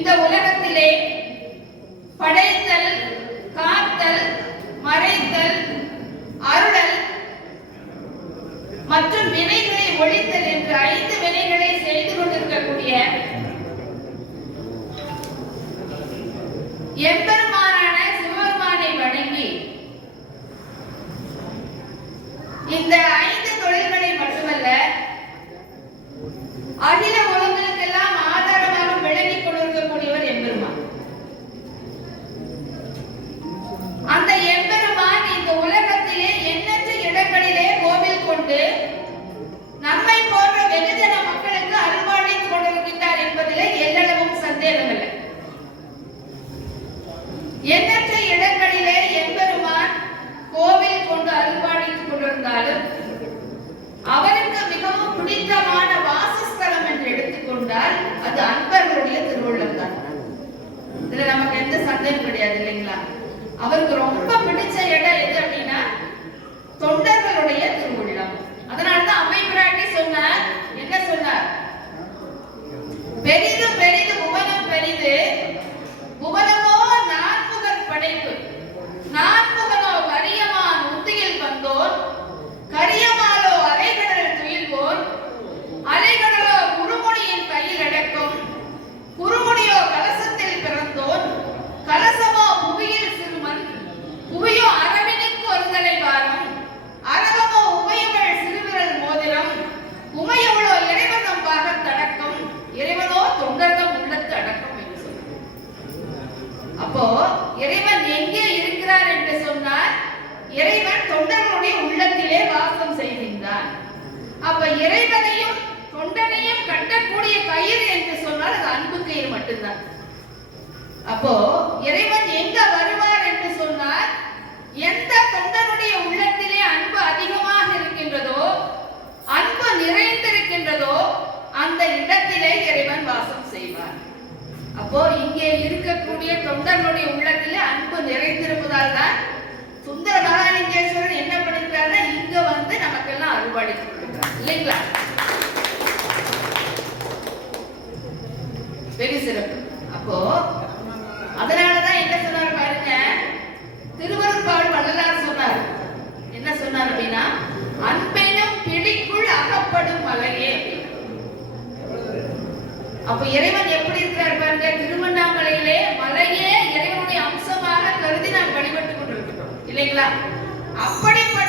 இந்த உலகத்திலே படைத்தல், காத்தல், மறைத்தல், அருளல் மற்றும் வினைகளை ஒழித்தல் என்று 5 வினைகளை செய்து கொண்டிருக்கக்கூடிய எம்பெருமானான சிவபெருமானை வணங்கி இந்த 5 தொழில்களை மட்டுமல்ல அகில உலகங்களுக்கெல்லாம் ஆதாரமாக விளங்கிக் கொண்டிருக்கக்கூடியவர் எம்பெருமான். அந்த எம்பெருமான் இந்த உலகத்திலே எண்ணற்ற இடங்களிலே கோவில் கொண்டு நம்மை போன்ற வெகுஜன மக்களுக்கு அருள்பாலித்துக் கொண்டிருக்கின்றார் என்பதிலே எல்லளவும் சந்தேகமில்லை. எண்ணற்ற இடங்களிலே எம்பெருமான் கோவில் கொண்டு அருள்பாலித்துக் கொண்டிருந்தாலும் அவருக்கு மிகவும் பிடித்தமான வாசஸ்தலம் என்று எடுத்துக்கொண்டால் அது அன்பர்களுடைய திருவுள்ளம் தான். இதுல நமக்கு எந்த சந்தேகம் கிடையாது இல்லைங்களா? அவருக்கு ரொம்ப பிடிச்ச இடம் எது அப்படின்னா தொண்டர்களுடைய திருவுள்ளம். அதனால்தான் அம்மை பிராட்டி சொன்னார், என்ன சொன்னார்? பெரிது பெரிது புவனம் பெரிது, புவனமோ நான்முகர் படைப்பு, நான்முகனோ கரியமான் உத்தியில் வந்தோர், கரியமாலோ அலைகடல் துயில்வோர், அலைகடலோ குறுமுடியின் கையில் அடக்கும், குறுமுடியோ கலசத்தில் பிறந்தோர், கலசமோ புவியில் சிறுமன், புவியோ அரவினுக்கு ஒருதலை வாரம், அரவமோ உமையவள் சிறுவிரல் மோதிரம், உமையவளோ இறைவனம் பாகத்தடக்கம், இறைவனோ தொண்டர்தம் உள்ளத்து அடக்கம் என்று சொன்னார். அப்போ இறைவன் எங்கே இருக்கிறார் என்று சொன்னார்? இறைவன் தொண்டர்களுடைய உள்ளத்திலே வாசம் செய்கின்றார். அப்ப இறைவனையும் தொண்டனையும் கட்டக்கூடிய கயிறு என்று சொன்னால் அது அன்பு கயிறு மட்டும்தான். அப்போ இறைவன் எங்க வருவார் என்று சொன்னால் எந்த தொண்டனுடைய உள்ளத்திலே அன்பு அதிகமாக இருக்கின்றதோ, அன்பு நிறைந்திருக்கின்றதோ அந்த இடத்திலே இறைவன் வாசம் செய்வார். அப்போ இங்கே இருக்கக்கூடிய தொண்டனுடைய உள்ளத்திலே அன்பு நிறைந்திருப்பதால் தான் சுந்தர மகாலிங்கேஸ்வரர் என்ன பண்ணிருக்காருன்னா இங்க வந்து நமக்கெல்லாம் அருள்பாலித்து கொடுக்கிறார் இல்லைங்களா? வெகு சிறப்பு. அப்போ அதனாலதான் என்ன சொன்னார் பாருங்க, திருவருட்பாடு வள்ளலார் சொன்னார். என்ன சொன்னார் அப்படின்னா, அன்பெனும் பிடிக்குள் அகப்படும் மலையே. அப்ப இறைவன் எப்படி இருக்கிறார் பாருங்க, திருவண்ணாமலையிலே மலையே இறைவனுடைய அம்சமாக கருதி நாம் வழிபட்டுக் கொண்டிருக்கிறோம் இல்லைங்களா? அப்படிப்பட்ட